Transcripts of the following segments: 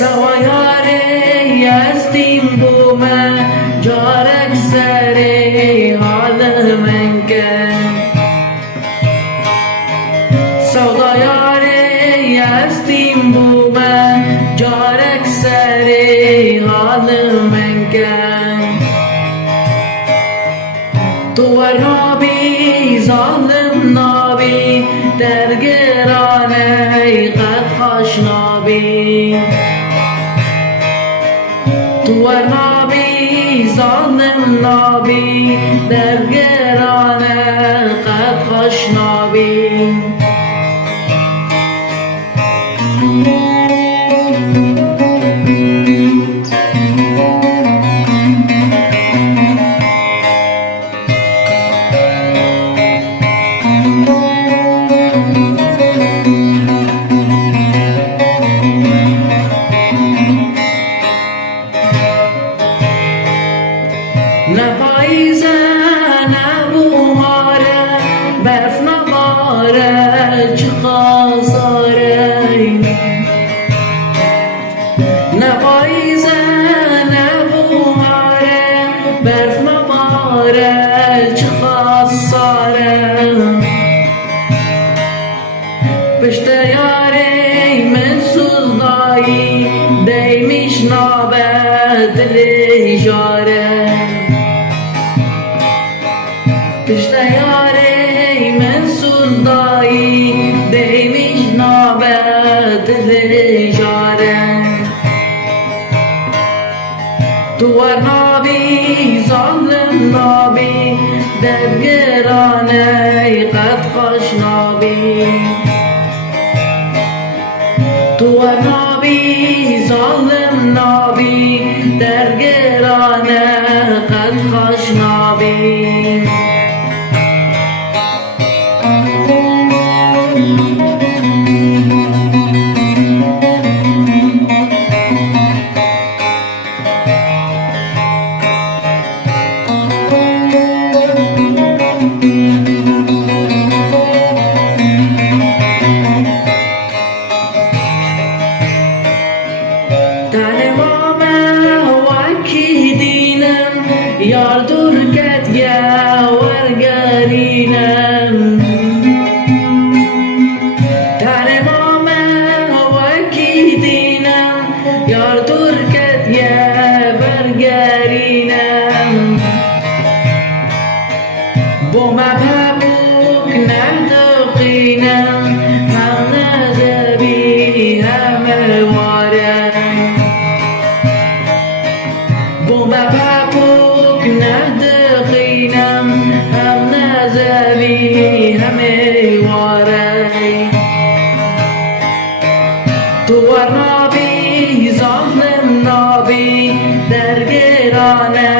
سوایاری هستیم بو من جارک سری حال من کن سودایاری هستیم بو من جارک سری حال من کن تو نابی ظالم نابی درگرانه قد خوش نابی تو نابی ظالم نابی درگرانه قد خوش نابی نه پاییزه نه بوماره برف نباره چه خساره نه پاییزه نه بوماره برف نباره چه خساره پشت یاری من سوزدایی دیمیش نابد دلی جاره پشت یاری من سوزدایی دیمیش نابد دلی جاره تو نابی ظالم نابی درگرانه قد خوش نابی تو نابی ظالم نابی درگرانه قد خوش نابی یار دور کت یا ورگرینم تنمام وکی دینم یار دور کت یا ورگرینم با مبهبوک ندقینم هم نزبی هم وارم با مبهبوک ندقینم هم نزبی همه واره تو نابی ظالم نابی درگرانه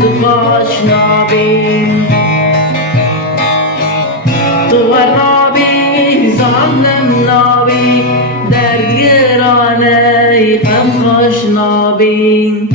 تو خوش نابی تو نابی ظالم نابی درگرانه غم خوش نابی